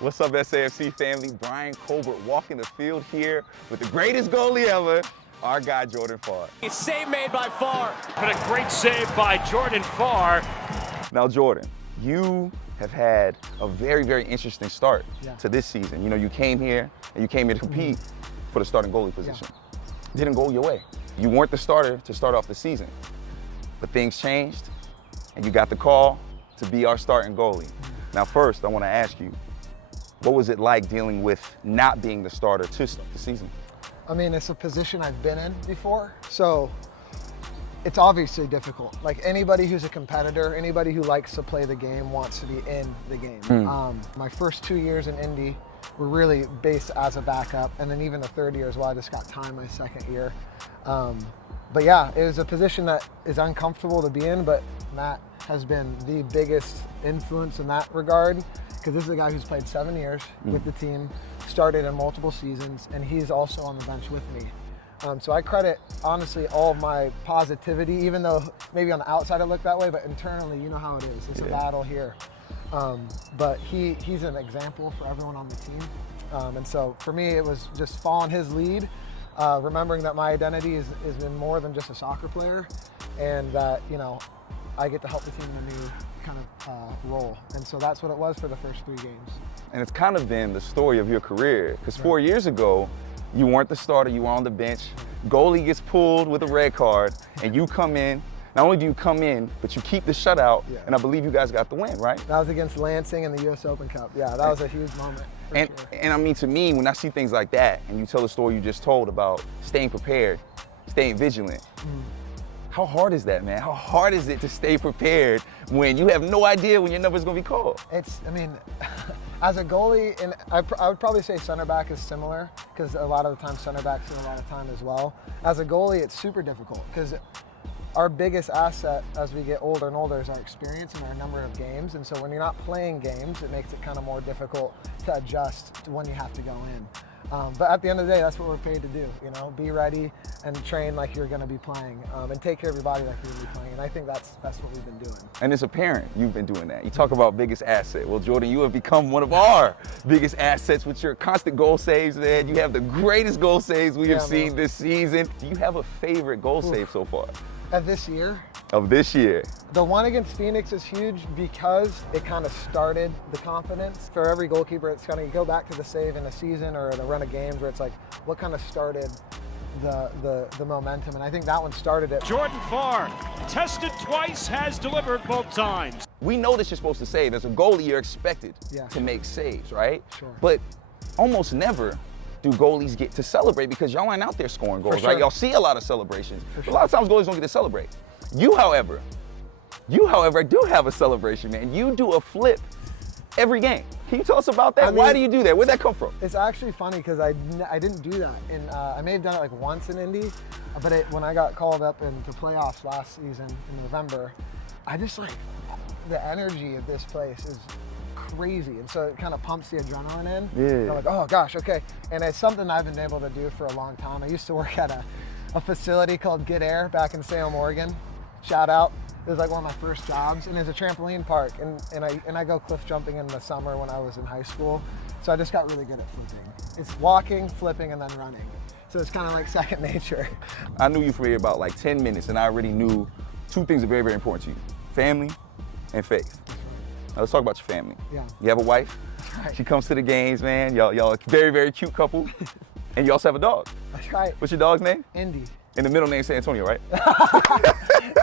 What's up, SAFC family? Brian Colbert walking the field here with the greatest goalie ever, our guy Jordan Farr. A save made by Farr. But a great save by Jordan Farr. Now, Jordan, you have had a very, very interesting start to this season. You know, you came here to compete for the starting goalie position. Didn't go your way. You weren't the starter to start off the season, but things changed, and you got the call to be our starting goalie. Now, first, I want to ask you, what was it like dealing with not being the starter to start the season? I mean, it's a position I've been in before, so it's obviously difficult. Like anybody who's a competitor, anybody who likes to play the game wants to be in the game. My first 2 years in Indy were really based as a backup, and then even the third year as well, I just got time my second year. But yeah, it was a position that is uncomfortable to be in, but Matt has been the biggest influence in that regard, because this is a guy who's played 7 years with the team, started in multiple seasons, and he's also on the bench with me. So I credit, honestly, all of my positivity, even though maybe on the outside it looked that way, but internally, you know how it is. It's a battle here. But he's an example for everyone on the team. And so for me, it was just following his lead, remembering that my identity is in more than just a soccer player, and that, you know, I get to help the team in a new kind of role. And so that's what it was for the first 3 games. And it's kind of been the story of your career, because 4 years ago, you weren't the starter, you were on the bench. Goalie gets pulled with a red card, and you come in. Not only do you come in, but you keep the shutout, and I believe you guys got the win, right? That was against Lansing in the U.S. Open Cup. Yeah, that was a huge moment. And I mean, to me, when I see things like that, and you tell the story you just told about staying prepared, staying vigilant, how hard is that, man? How hard is it to stay prepared when you have no idea when your number's gonna be called? I mean, as a goalie, and I would probably say center back is similar, because a lot of the time center backs in a lot of time as well. As a goalie, it's super difficult, because our biggest asset as we get older and older is our experience and our number of games. And so when you're not playing games, it makes it kind of more difficult to adjust to when you have to go in. But at the end of the day, that's what we're paid to do, you know, be ready and train like you're going to be playing, and take care of your body like you're going to be playing. And I think that's what we've been doing. And it's apparent you've been doing that. You talk about biggest asset. Well, Jordan, you have become one of our biggest assets with your constant goal saves, man. You have the greatest goal saves we have seen this season. Do you have a favorite goal save so far? Of this year? Of this year. The one against Phoenix is huge because it kind of started the confidence. For every goalkeeper, it's going to go back to the save in a season or in a run of games where it's like, what kind of started the momentum? And I think that one started it. Jordan Farr, tested twice, has delivered both times. We know that you're supposed to save. As a goalie, you're expected to make saves, right? Sure. But almost never do goalies get to celebrate, because y'all ain't out there scoring goals, sure. right? Y'all see a lot of celebrations. A lot of times goalies don't get to celebrate. You, however, do have a celebration, man. You do a flip every game. Can you tell us about that? Why do you do that? Where'd that come from? It's actually funny because I didn't do that. And I may have done it like once in Indy, but when I got called up into playoffs last season in November, I just like, the energy of this place is crazy, and so it kind of pumps the adrenaline in. And I'm like, oh gosh, okay. And it's something I've been able to do for a long time. I used to work at a facility called Get Air back in Salem, Oregon. Shout out. It was like one of my first jobs, and there's a trampoline park, and I go cliff jumping in the summer when I was in high school. So I just got really good at flipping. It's walking, flipping, and then running. So it's kind of like second nature. I knew you for about like 10 minutes, and I already knew 2 things are very, very important to you: family and faith. Now let's talk about your family. Yeah. You have a wife. Right. She comes to the games, man. Y'all a very, very cute couple. And you also have a dog. That's right. What's your dog's name? Indy. And the middle name San Antonio, right?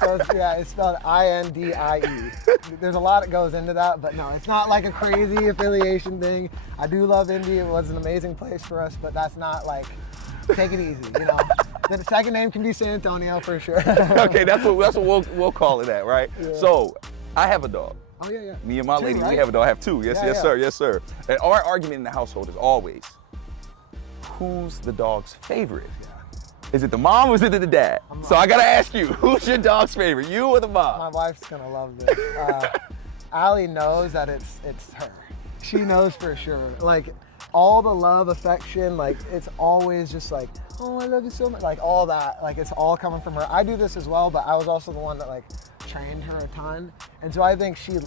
So it's spelled I-N-D-I-E. There's a lot that goes into that, but no, it's not like a crazy affiliation thing. I do love Indy. It was an amazing place for us, but that's not like, take it easy, you know. The second name can be San Antonio for sure. Okay, that's what we'll call it that, right? Yeah. So I have a dog. Oh yeah. Me and my 2, lady, right? we have a dog. I have 2. Yes, Yeah, yes, yeah. sir. Yes, sir. And our argument in the household is always, who's the dog's favorite? Yeah. Is it the mom or is it the dad? So I gotta ask you, who's your dog's favorite, you or the mom? My wife's gonna love this. Allie knows that it's her. She knows for sure. Like all the love, affection, like it's always just like, oh, I love you so much. Like all that, like it's all coming from her. I do this as well, but I was also the one that like trained her a ton. And so I think she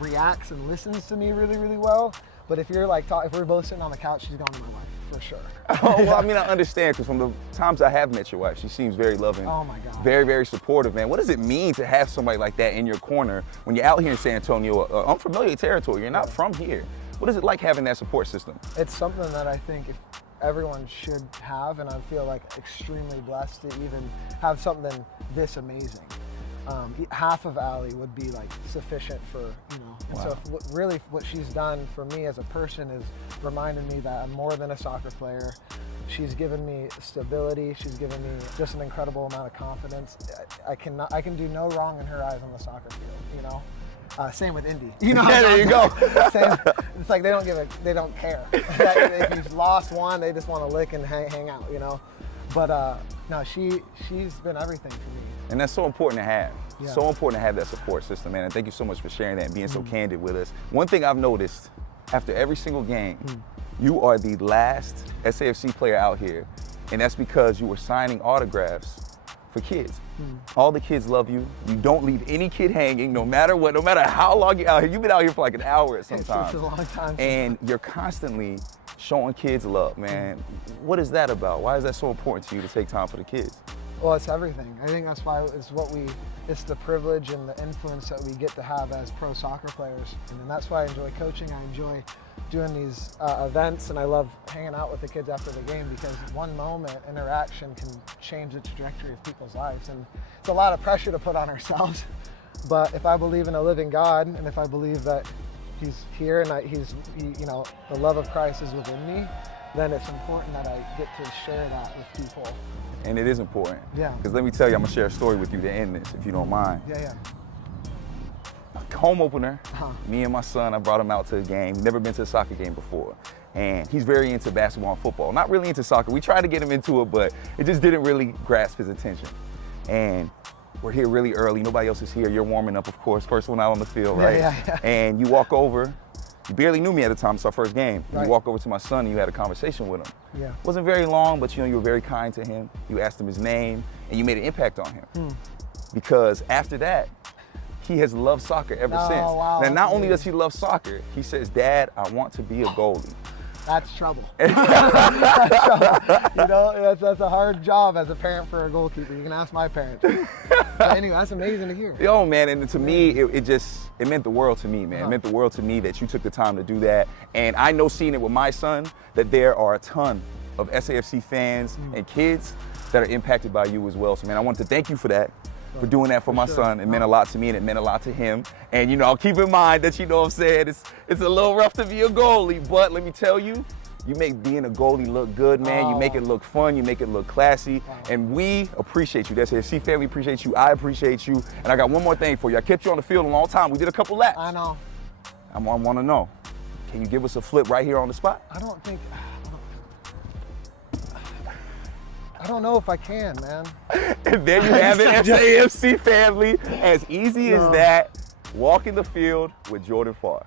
reacts and listens to me really, really well. But if you're like, if we're both sitting on the couch, she's gone to my wife, for sure. Oh, well, I mean, I understand, because from the times I have met your wife, she seems very loving. Oh my God. Very, very supportive, man. What does it mean to have somebody like that in your corner when you're out here in San Antonio, unfamiliar territory? You're not from here. What is it like having that support system? It's something that I think everyone should have, and I feel like extremely blessed to even have something this amazing. Half of Allie would be like sufficient for, you know. And Wow. so really what she's done for me as a person is reminded me that I'm more than a soccer player. She's given me stability. She's given me just an incredible amount of confidence. I can do no wrong in her eyes on the soccer field, you know. Same with Indy. You know, Yeah, there you go. Same, it's like they don't care. If he's lost one, they just want to lick and hang out, you know. But no, she's been everything for me. And that's so important to have. Yeah. So important to have that support system, man. And thank you so much for sharing that and being so candid with us. One thing I've noticed after every single game, you are the last SAFC player out here, and that's because you were signing autographs for kids. All the kids love you. You don't leave any kid hanging, no matter what, no matter how long you're out here. You've been out here for like an hour sometimes. It's a long time. And you're constantly showing kids love, man. What is that about? Why is that so important to you to take time for the kids? Well, it's everything. I think that's why it's the privilege and the influence that we get to have as pro soccer players. And that's why I enjoy coaching. I enjoy doing these events, and I love hanging out with the kids after the game, because one moment, interaction can change the trajectory of people's lives. And it's a lot of pressure to put on ourselves. But if I believe in a living God, and if I believe that He's here and you know, the love of Christ is within me, then it's important that I get to share that with people. And it is important. Yeah. Because let me tell you, I'm gonna share a story with you to end this, if you don't mind. Yeah. Home opener, Uh-huh. me and my son, I brought him out to a game. Never been to a soccer game before. And he's very into basketball and football. Not really into soccer. We tried to get him into it, but it just didn't really grasp his attention. And we're here really early. Nobody else is here. You're warming up, of course. First one out on the field, right? Yeah. And you walk over. You barely knew me at the time. It's our first game. Right. You walk over to my son and you had a conversation with him. Yeah. Wasn't very long, but you know, you were very kind to him. You asked him his name, and you made an impact on him. Because after that, he has loved soccer ever since. Wow, Now, not only amazing. does he love soccer, he says, "Dad, I want to be a goalie." That's trouble. That's trouble. You know, that's a hard job as a parent for a goalkeeper. You can ask my parents. But anyway, that's amazing to hear. Yo, man, and to me, it meant the world to me, man. It meant the world to me that you took the time to do that. And I know, seeing it with my son, that there are a ton of SAFC fans and kids that are impacted by you as well. So, man, I want to thank you for that. For doing that for my son. It meant a lot to me, and it meant a lot to him. And you know, I'll keep in mind that, you know what I'm saying, it's a little rough to be a goalie, but let me tell you, you make being a goalie look good, man. You make it look fun, you make it look classy, and we appreciate you. That's SAFC family appreciates you, I appreciate you. And I got one more thing for you. I kept you on the field a long time. We did a couple laps. I know. I want to know, can you give us a flip right here on the spot? I don't know if I can, man. And there you have it, SAFC family. As easy as that, walking the field with Jordan Farr.